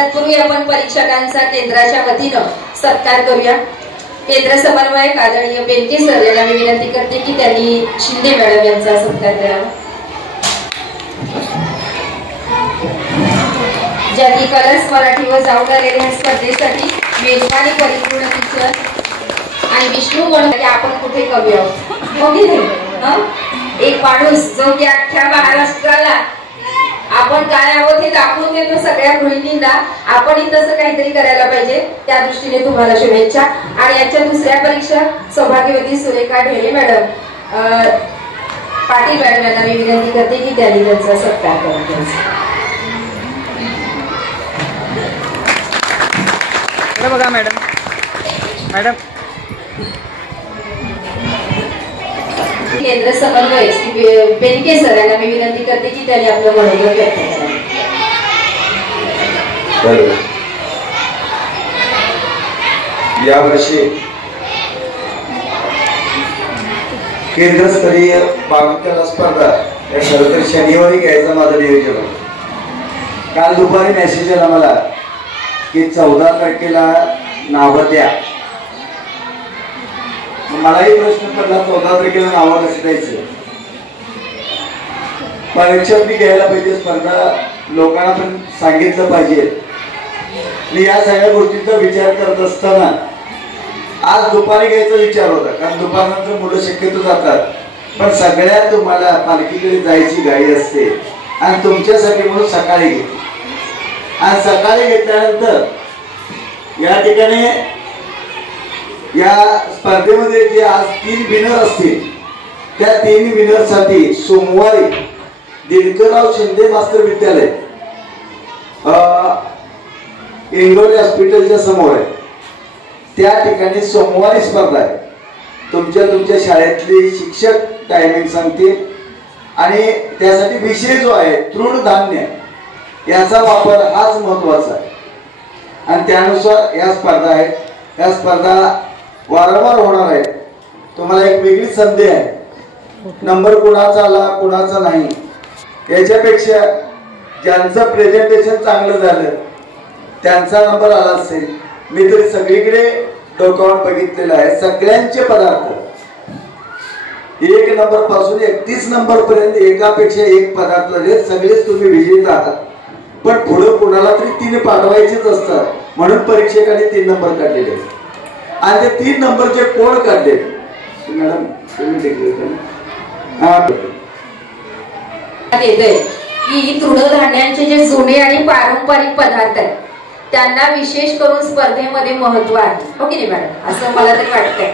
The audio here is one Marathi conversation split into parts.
तत्पूर्वी आपण परीक्षकांचा केंद्राच्या वतीनं सत्कार करूया। केंद्र समन्वयक आदरणीय बेनके सर यांना मी विनंती करते की त्यांनी शिंदे मॅडम यांचा सत्कार करावा। ज्यांनी कलर्स मराठी व जाऊन आलेल्या स्पर्धेसाठी मेजवानी परिपूर्ण टीचर आणि विष्णू म्हणून की आपण कुठे कमी आहोत हो की नाही। एक माणूस जो की अख्ख्या महाराष्ट्राला आपण काय आहोत हे दाखवून देतो सगळ्या गृहिणींना। आपण तसं काहीतरी करायला पाहिजे, त्या दृष्टीने तुम्हाला शुभेच्छा। आणि याच्या दुसऱ्या परीक्षा सौभाग्यवती सुरेखा ढेरे मॅडम पाटील मॅडम यांना मी विनंती करते की त्यांनी त्यांचा सत्कार करावा। बघा मॅडम मॅडम केंद्र समन्वयक बेनके सर यांना मी विनंती करते की त्यांनी आपलं मनोगत व्यक्त करावं। यावर्षी केंद्रस्तरीय बालकला स्पर्धा या खरं शनिवारी घ्यायचं माझं नियोजन होतं। काल दुपारी मेसेज आला मला की 14 तारखेला नावं द्या। मलाही प्रश्न पडला 14 तारखेला नावं कसं द्यायचं। परीक्षा मी घ्यायला पाहिजे, स्पर्धा लोकांना पण सांगितलं पाहिजे। मी या सगळ्या गोष्टींचा विचार करत असताना आज दुपारी घ्यायचा विचार होता, कारण दुपारनंतर मुलं शक्यतो जातात, पण सगळ्यात तुम्हाला पालखीकडे जायची घाई असते आणि तुमच्यासाठी म्हणून सकाळी घेते। आणि सकाळी घेतल्यानंतर या ठिकाणी या स्पर्धेमध्ये जे आज 3 विनर असतील त्या 3 विनरसाठी सोमवारी दिनकरराव शिंदे मास्टर विद्यालय इंगोले हॉस्पिटलच्या समोर आहे, त्या ठिकाणी सोमवारी स्पर्धा आहे। तुमच्या शाळेतली शिक्षक टायमिंग सांगतील आणि त्यासाठी विषय जो आहे तृणधान्य याचा वापर हाच महत्वाचा आहे। आणि त्यानुसार या स्पर्धा आहेत, या स्पर्धा वारंवार होणार आहे। तुम्हाला एक वेगळी संधी आहे, नंबर कुणाचा आला कुणाचा नाही याच्यापेक्षा ज्यांचं प्रेझेंटेशन चांगलं झालं त्यांचा नंबर आला असेल। मी तरी सगळीकडे डोकावून बघितलेलं आहे, सगळ्यांचे पदार्थ 1 नंबर पासून 31 नंबर पर्यंत एकापेक्षा एक पदार्थ झाले, सगळेच तुम्ही विजेत आहात। पण पुढे कुणाला तरी 3 पाठवायचेच असतात, म्हणून परीक्षकांनी 3 नंबर काढलेले आणि ते 3 नंबरचे कोण काढले मॅडम की तृणधान्यांचे जे जुने आणि पारंपरिक पदार्थ आहेत त्यांना विशेष करून स्पर्धेमध्ये महत्व आहे हो की नाही मॅडम, असं मला तरी वाटतंय।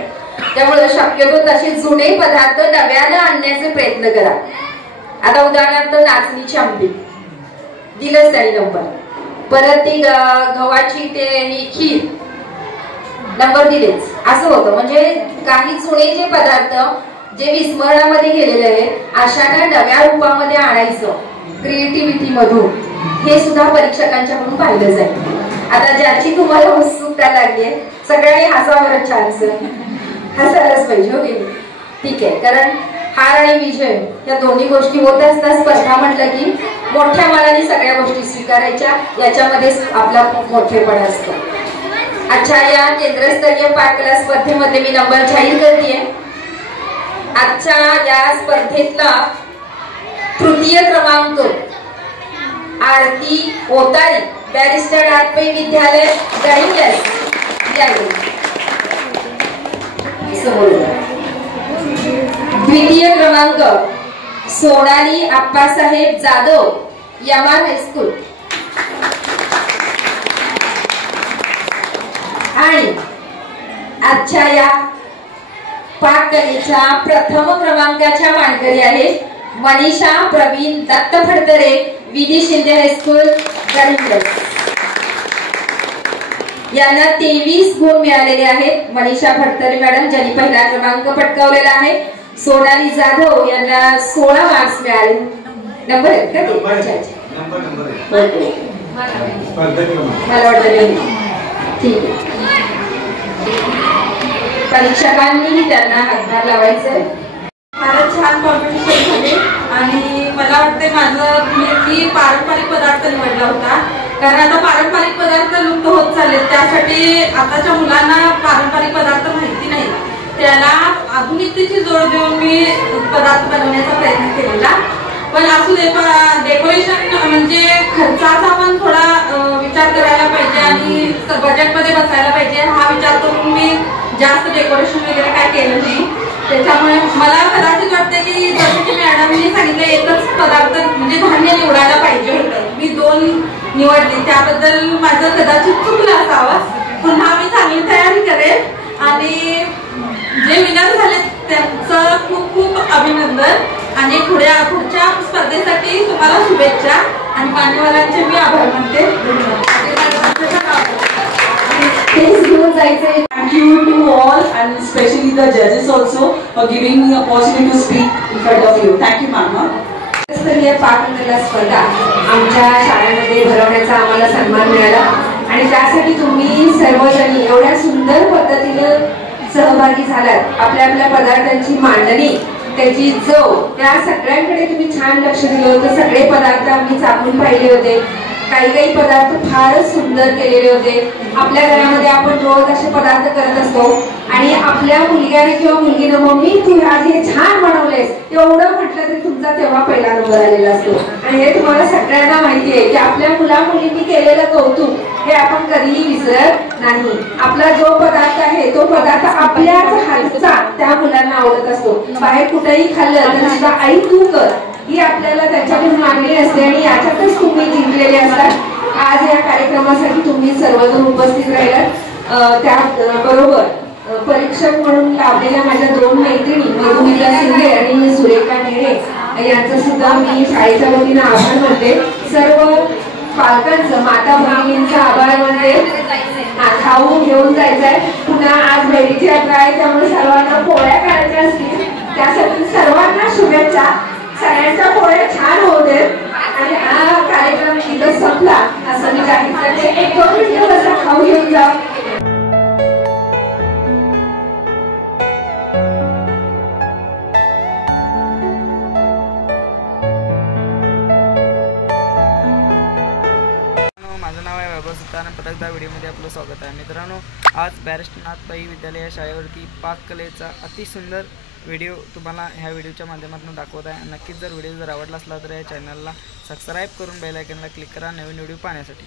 त्यामुळे शक्यतो तसे जुने पदार्थ नव्यानं आणण्याचे प्रयत्न करा। आता उदाहरणार्थ नाचणीची आंबी दिलंच त्यांनी नंबर, परत ती गव्हाची ते खीर नंबर दिलेच, असं होतं। म्हणजे काही जुने जे पदार्थ जे विस्मरणामध्ये गेलेले आहेत अशा नव्या रूपामध्ये आणायचं क्रिएटिव्हिटी मधून, हे सुद्धा परीक्षकांच्याकडून पाहिलं जाईल। आता ज्याची तुम्हाला उत्सुकता लागली आहे सगळ्यांनी हसावं, चान्स हसायलाच पाहिजे हो की ठीक आहे। कारण हार आणि विजय या दोन्ही गोष्टी होत असतात। स्पर्धा म्हटलं की मोठ्या मनाने सगळ्या गोष्टी स्वीकारायच्या, याच्यामध्ये आपला खूप मोठेपणा असतो। अच्छा, या केंद्रस्तरीय पाककला स्पर्धेमध्ये मी नंबर जाहीर करते। आजच्या या स्पर्धेतला तृतीय क्रमांक आरती ओतारी बॅरिस्टर आत्मे विद्यालय गणित। द्वितीय क्रमांक सोनाली आप्पासाहेब जाधव यमान हायस्कूल। आणि आजच्या या पाककलेच्या प्रथम क्रमांकाच्या मानकरी आहेत मनीषा प्रवीण दत्त फडतरे विधी शिंदे हायस्कूल गणित। यांना 23 गुण मिळालेले आहेत। मनीषा फडतरे मॅडम ज्यांनी पहिला क्रमांक पटकावलेला आहे, सोनाली जाधव यांना 16 मार्क्स मिळाले। नंबर आहेत का ते? मला वाटतं ठीक आहे। परीक्षकांनी त्यांना हातभार लावायचा आहे। फारच छान कॉम्पिटिशन झाले आणि मला वाटते मी पारंपरिक पदार्थ निवडला होता, कारण आता पारंपरिक पदार्थ लुप्त होत चालले, त्यासाठी आताच्या मुलांना पारंपरिक पदार्थ माहिती नाही, त्याला आधुनिकतेची जोड देऊन मी पदार्थ बनवण्याचा प्रयत्न केलेला. पण असू दे, डेकोरेशन म्हणजे खर्चाचा पण थोडा विचार करायला पाहिजे आणि बजेटमध्ये बसायला पाहिजे, हा विचार करून मी जास्त डेकोरेशन वगैरे काय केलं नाही. त्याच्यामुळे मला कदाचित वाटतं की जसं की मॅडमनी सांगितलं एकच पदार्थ म्हणजे धान्य निवडायला पाहिजे होतं, मी 2 निवडले, त्याबद्दल माझं कदाचित चुकलं असावं. पुन्हा मी चांगली तयारी करेन आणि जे विनर झाले त्यांचं खूप खूप अभिनंदन आणि पुढच्या स्पर्धेसाठी तुम्हाला शुभेच्छा आणि मान्यवरांचे मी आभार मानते. Thank you to all and especially the judges also for giving me the opportunity to speak in front of you. Thank you, ma'am. स्तरीय पाककला स्पर्धा आमच्या शाळेमध्ये भरवण्याचा आम्हाला सन्मान मिळाला आणि त्यासाठी तुम्ही सर्वजणी एवढ्या सुंदर पद्धतीने सहभागी झालात. आपल्या पदार्थांची मांडणी, त्याची चव, त्या सगळ्यांकडे तुम्ही छान लक्ष दिलं होतं. सगळे पदार्थ आम्ही चाखून पाहिले होते. काही पदार्थ फारच सुंदर केलेले होते. आपल्या घरामध्ये आपण रोज असे पदार्थ करत असतो आणि आपल्या मुलग्याने किंवा मुलगीने मम्मी तू आज हे छान बनवलेस एवढं म्हटलं तरी तुमचा तेव्हा पहिला नंबर आलेला असतो. आणि हे तुम्हाला सगळ्यांना माहिती आहे की आपल्या मुला मुलींनी केलेलं कौतुक हे आपण कधीही विसरत नाही. आपला जो पदार्थ आहे तो पदार्थ आपल्याच हातचा त्या मुलांना आवडत असतो. बाहेर कुठेही खाल्लं तर सुद्धा आई तू कर ही आपल्याला त्याच्याकडून मागणी असते आणि याच्यातच तुम्ही जिंकलेले असतात. आज या कार्यक्रमासाठी तुम्ही सर्वजण उपस्थित राहिलात. त्याबरोबर परीक्षक म्हणून लाभलेल्या माझ्या 2 मैत्रिणी मधुमिता शिंदे आणि सुरेखा ढेरे यांचं सुद्धा मी शाळेच्या वतीनं आभार मानते. सर्व पालकांचं, माता भगिनींचा आभार मानते. खाऊ घेऊन जायचंय. पुन्हा आज बहिणीची यात्रा आहे त्यामुळे सर्वांना पोळ्या करायच्या असतील, त्यासाठी सर्वांना शुभेच्छा. सगळ्यांच्या पोळ्या छान होऊ देत आणि हा कार्यक्रम इथं संपला असं मी जाहीर करते. 1-2 मिनिटं बसा, खाऊ घेऊन जा. माझं नाव आहे वैभव सुतार आणि पदकदार व्हिडिओमध्ये आपलं स्वागत आहे. मित्रांनो, आज बॅरिस्टर बाई विद्यालय या शाळेवरती पाककलेचा अतिसुंदर व्हिडिओ तुम्हाला ह्या व्हिडिओच्या माध्यमातून दाखवत आहे. नक्कीच जर व्हिडिओ आवडला असला तर या चॅनलला सबस्क्राईब करून बेल आयकॉनला क्लिक करा नवीन व्हिडिओ पाहण्यासाठी.